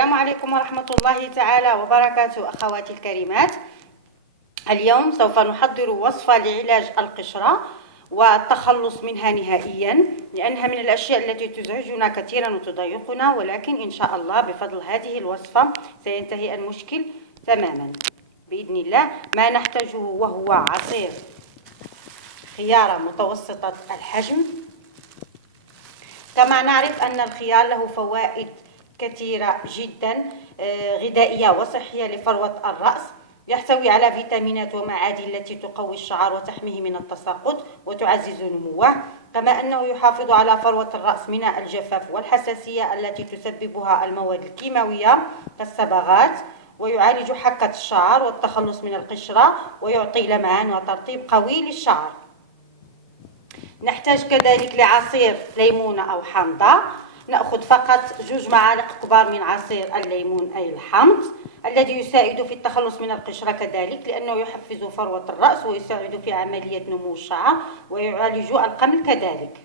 السلام عليكم ورحمة الله تعالى وبركاته أخواتي الكريمات. اليوم سوف نحضر وصفة لعلاج القشرة والتخلص منها نهائيا، لأنها من الأشياء التي تزعجنا كثيرا وتضايقنا، ولكن إن شاء الله بفضل هذه الوصفة سينتهي المشكل تماما بإذن الله. ما نحتاجه وهو عصير خيار متوسطة الحجم. كما نعرف أن الخيار له فوائد كثيرة جدا غذائية وصحية لفروة الرأس. يحتوي على فيتامينات ومعادن التي تقوي الشعر وتحميه من التساقط وتعزز نموه، كما أنه يحافظ على فروة الرأس من الجفاف والحساسية التي تسببها المواد الكيماوية كالصبغات، ويعالج حكة الشعر والتخلص من القشرة، ويعطي لمعان وترطيب قوي للشعر. نحتاج كذلك لعصير ليمون أو حامضة. نأخذ فقط 2 معالق كبار من عصير الليمون أي الحامض، الذي يساعد في التخلص من القشرة كذلك، لأنه يحفز فروة الرأس ويساعد في عملية نمو الشعر ويعالج القمل كذلك.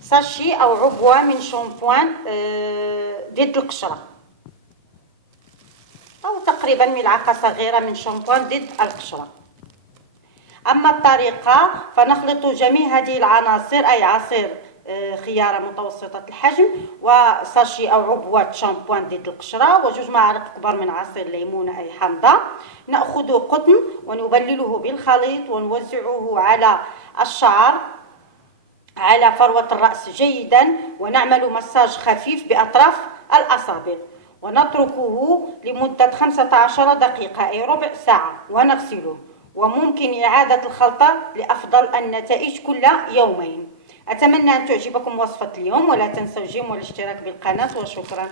ساشي أو عبوة من شامبوان ضد القشرة، أو تقريبا ملعقة صغيرة من شامبوان ضد القشرة. أما الطريقة فنخلط جميع هذه العناصر، أي عصير خيار متوسطة الحجم وساشي أو عبوة شامبوان ضد القشرة و2 معالق كبار من عصير ليمون أي حامضة. نأخذ قطن ونبلله بالخليط ونوزعه على الشعر على فروة الرأس جيدا، ونعمل مساج خفيف بأطراف الأصابع، ونتركه لمدة 15 دقيقة أي ربع ساعة، ونغسله. وممكن إعادة الخلطة لأفضل النتائج كل يومين. أتمنى أن تعجبكم وصفة اليوم، ولا تنسوا الجيم والاشتراك بالقناة، وشكرا.